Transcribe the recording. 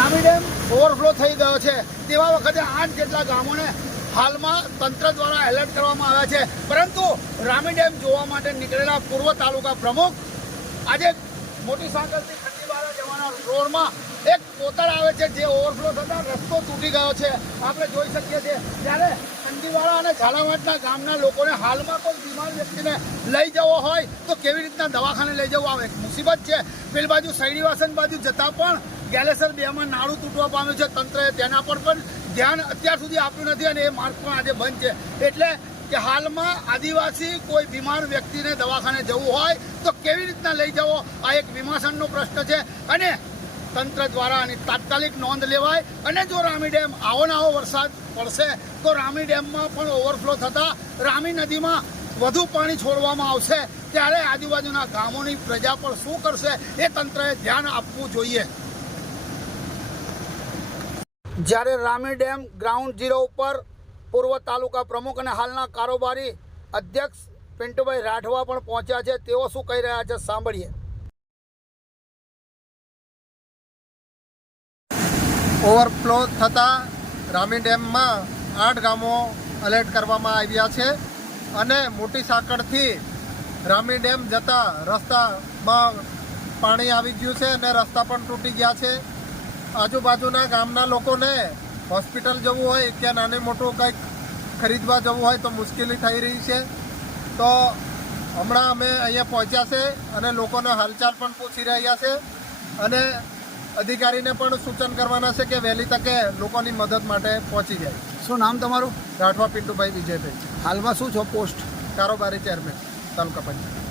Rami dam overflow થઈ ગયો છે. તેવા વખતે આઠ જેટલા ગામોને હાલમાં તંત્ર દ્વારા એલર્ટ કરવામાં આવ્યા છે. પરંતુ રામી ડેમ જોવા માટે નીકળેલા પૂર્વ તાલુકા પ્રમુખ આજે મોટી સાંકળથી ખંડીવાળા જવાના રોડમાં એક કોતર આવે છે જે ઓવરફ્લો થતાં રસ્તો તૂટી ગયો છે. આપણે જોઈ શકીએ છીએ ત્યારે ખંડીવાળા અને ઝાલાવાડના ગામના લોકોને હાલમાં કોઈ બીમાર વ્યક્તિને લઈ જવો હોય તો કેવી રીતના દવાખાને લઈ જવું? આવે મુસીબત છે. પેલી બાજુ સૈનિવાસન બાજુ જતાં પણ ગેલેસર બેમાં નાળું તૂટવા પામ્યું છે તંત્રએ. તેના પર પણ ધ્યાન અત્યાર સુધી આપ્યું નથી અને એ માર્ગ પણ આજે બંધ છે. એટલે કે હાલમાં આદિવાસી કોઈ બીમાર વ્યક્તિને દવાખાને જવું હોય તો કેવી રીતના લઈ જવો? આ એક વિમાસનનો પ્રશ્ન છે અને તંત્ર દ્વારા આની તાત્કાલિક નોંધ લેવાય. અને જો રામી ડેમ આવો ને આવો વરસાદ પડશે, તો રામી ડેમમાં પણ ઓવરફ્લો થતાં રામી નદીમાં વધુ પાણી છોડવામાં આવશે. ત્યારે આજુબાજુના ગામોની પ્રજા પણ શું કરશે એ તંત્રએ ધ્યાન આપવું જોઈએ. જ્યારે રામી ડેમ ગ્રાઉન્ડ ઝીરો ઉપર પૂર્વ તાલુકા પ્રમુખ અને હાલના કારોબારી અધ્યક્ષ પિન્ટુભાઈ રાઠવા પણ પહોંચ્યા છે. તેઓ શું કહી રહ્યા છે સાંભળીએ. ઓવરફ્લો થતાં રામી ડેમમાં આઠ ગામો અલર્ટ કરવામાં આવ્યા છે અને મોટી સાંકળથી રામી ડેમ જતા રસ્તામાં પાણી આવી ગયું છે અને રસ્તા પણ તૂટી ગયા છે. આજુબાજુના ગામના લોકોને હોસ્પિટલ જવું હોય કે નાને મોટું કંઈક ખરીદવા જવું હોય તો મુશ્કેલી થઈ રહી છે. તો હમણાં અમે અહીંયા પહોંચ્યા છે અને લોકોને હાલચાલ પણ પૂછી રહ્યા છે અને અધિકારીને પણ સૂચન કરવાના છે કે વહેલી તકે લોકોની મદદ માટે પહોંચી જાય. શું નામ તમારું? રાઠવા પિન્ટુભાઈ વિજયભાઈ. હાલમાં શું છો પોસ્ટ? કારોબારી ચેરમેન તાલુકા પંચાયત.